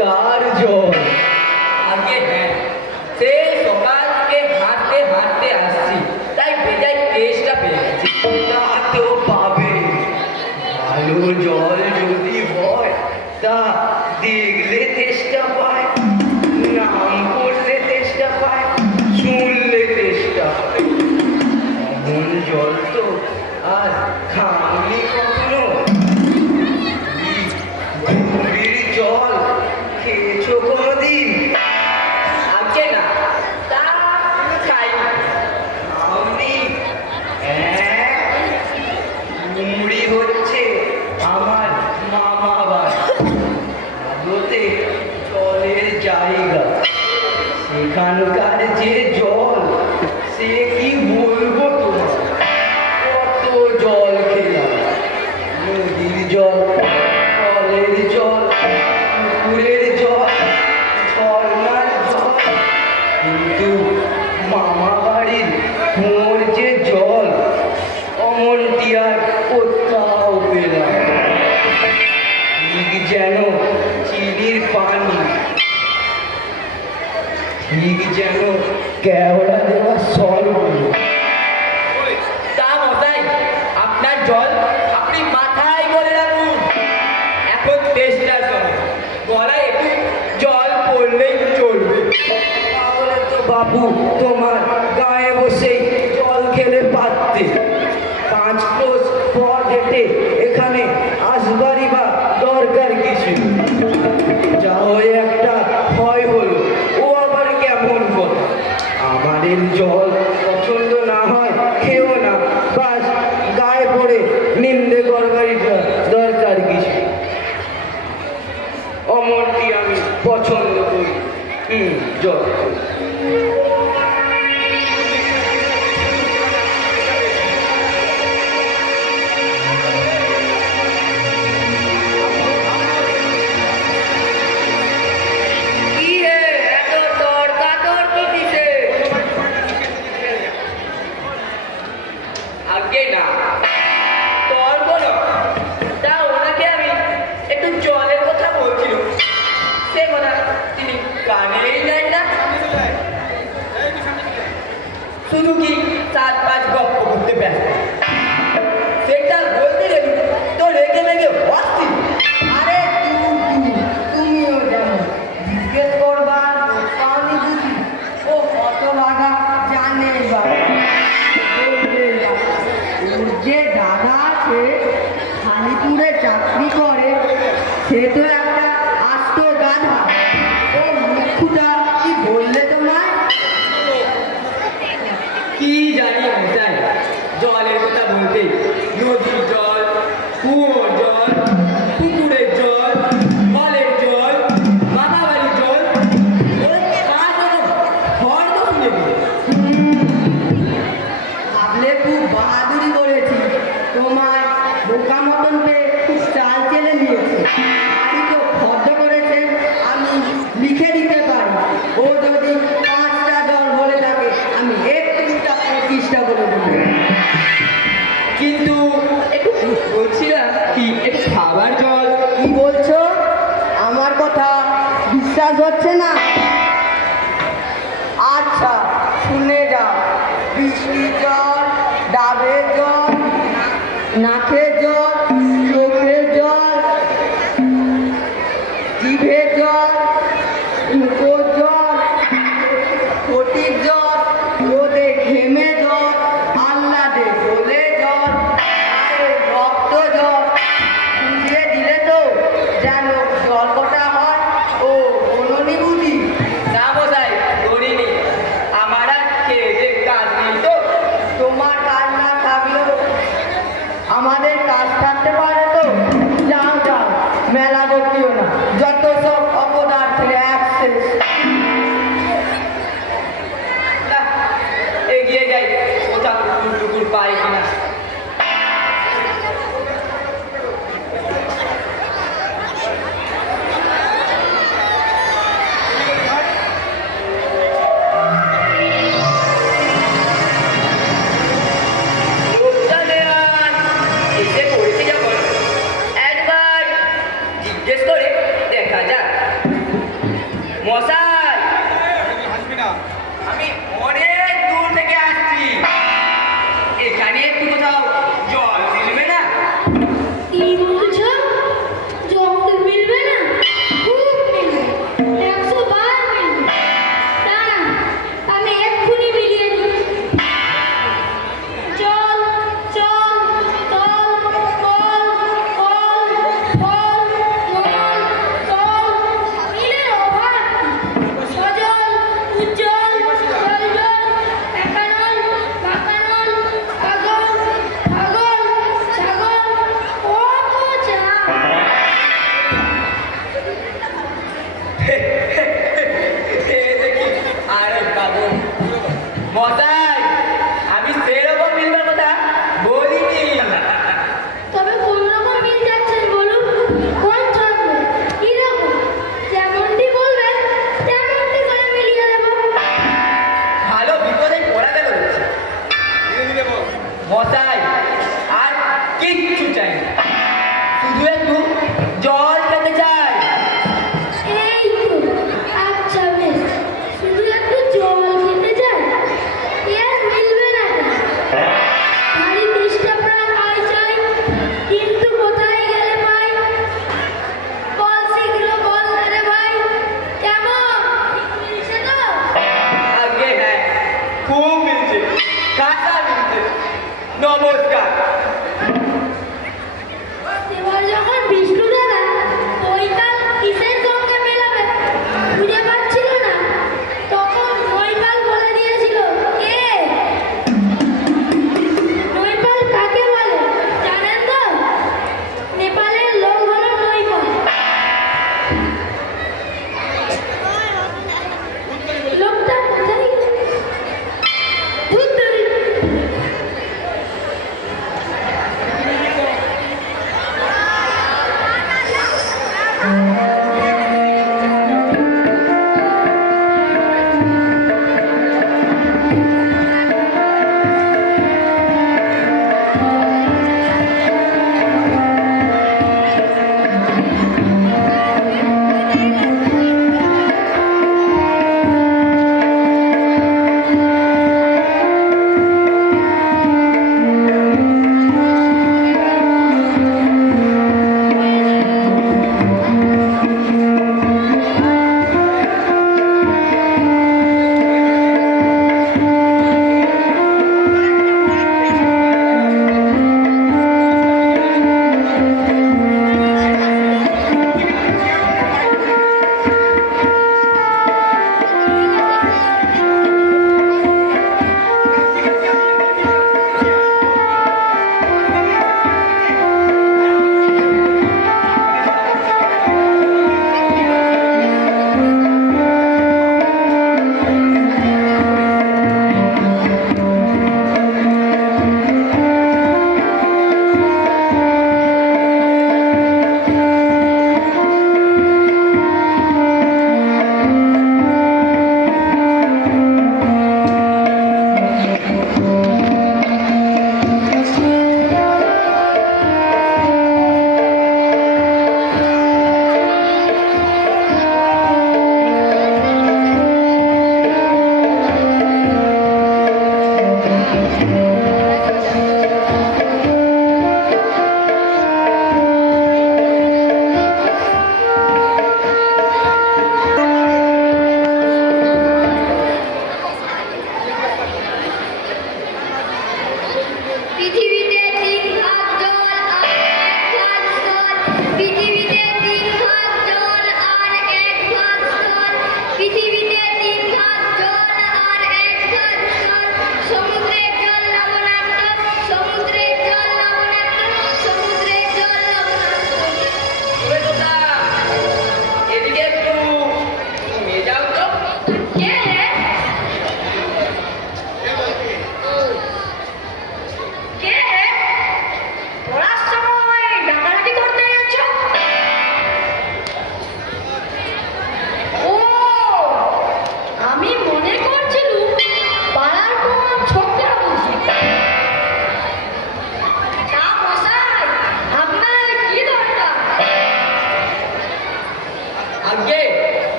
কার্য হ্যাঁ সে হাঁটতে হাঁটতে আসছি তাই তা তো পাবে। ভালো জল যদি হয় তা দেখলে চেষ্টা পায় নাম করলে চেষ্টা পায় শুনলে চেষ্টা পায়। এমন জল তো আর খাওয়ানি তাহলে যে জল সে কি কেওড়া দেওয়া সল তা মশাই আপনার জল আপনি মাথায় করে রাখুন। এখন তেষ্টার সময় গলায় একটু জল পড়লেই চলবে। তাহলে তো বাবু তোমার o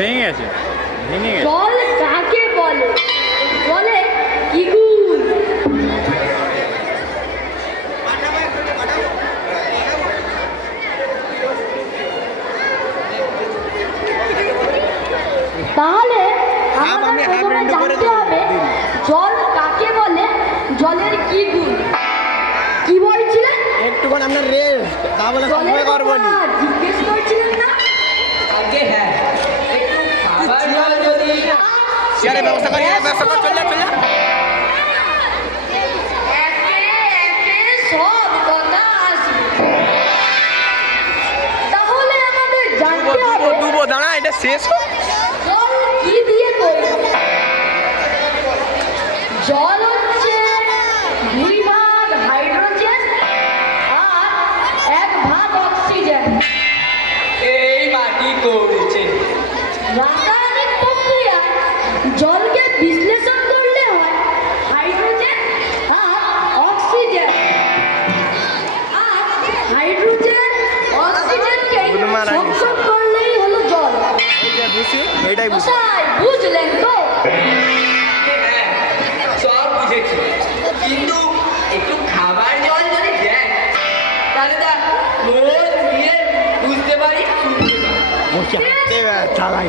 ভেঙে গেছে ভেঙে গেছে। বল কাকে বলে? বলে ইগুল। তাহলে হ্যাঁ, আমাদের হ্যাঁ প্রথমে জানতে হবে জল কাকে বলে? জলের কি গুণ কি বলছিলেন একটুক্ষণ আমরা রেস্ট তা বলে সময় করব না নিয়ে ব্যবসা কর চলে চলে। ডুবো দাঁড়া এটা শেষ হোক। কি দিয়ে জল হচ্ছে দুই ভাগ হাইড্রোজেন আর এক ভাগ অক্সিজেন। এই মাটি করেছে। রাস্তা সব বুঝেছি। কিন্তু একটু খাবার জল যদি দেন তাহলে তা মন দিয়ে বুঝতে পারি শুনতে পারি। চালাই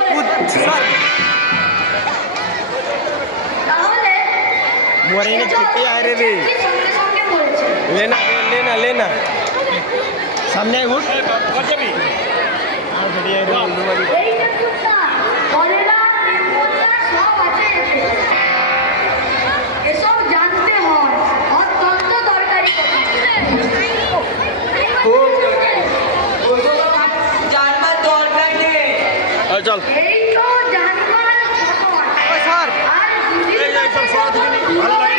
করবে মরিনে ছুটে আরে রে। লেনা লেনা লেনা। সামনে ঘুর আর ঘুরিয়ে ভালো লাগে।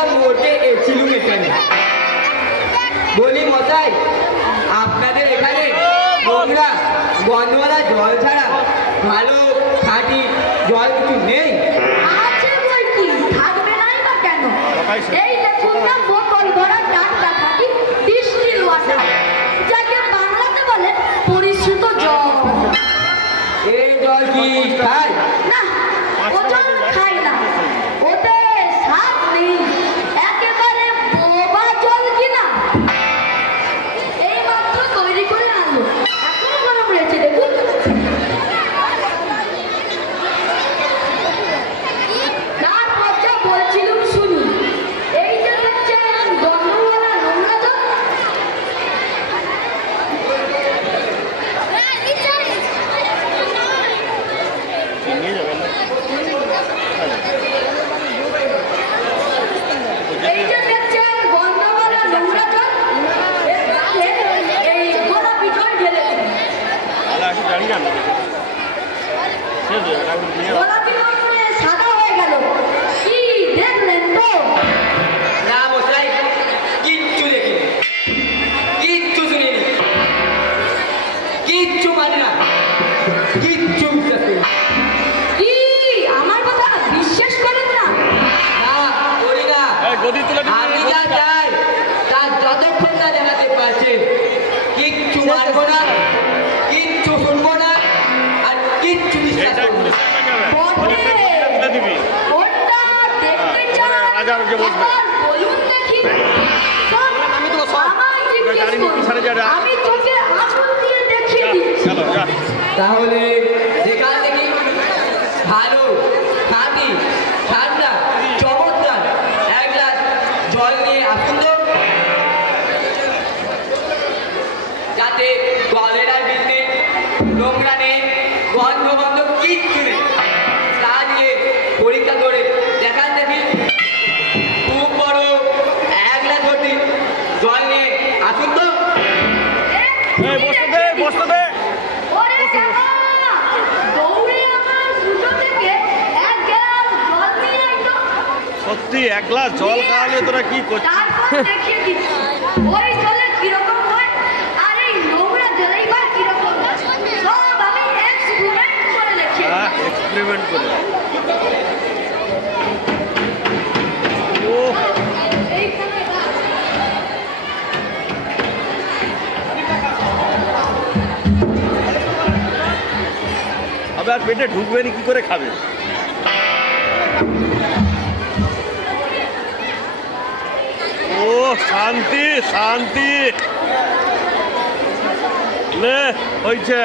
দেখলাম ওটে এছিলুম এখানে। বলি মশাই আপনাদের এখানে বোমরা গন্ধওয়ালা জল ছাড়া ভালো খাঁটি জল কিছু নেই? যাকে বাংলাতে বলে পরিশ্রিত জল। এই জল কি? না যার যে বসবে তাহলে সত্যি এক গ্লাস জল খাওয়ালে তোরা কি করছিস? এক্সপেরিমেন্ট হ্যাঁ, পেটে আপনার পেটে ঢুকবেনি কি করে খাবে? ও শান্তি শান্তি। নে হয়েছে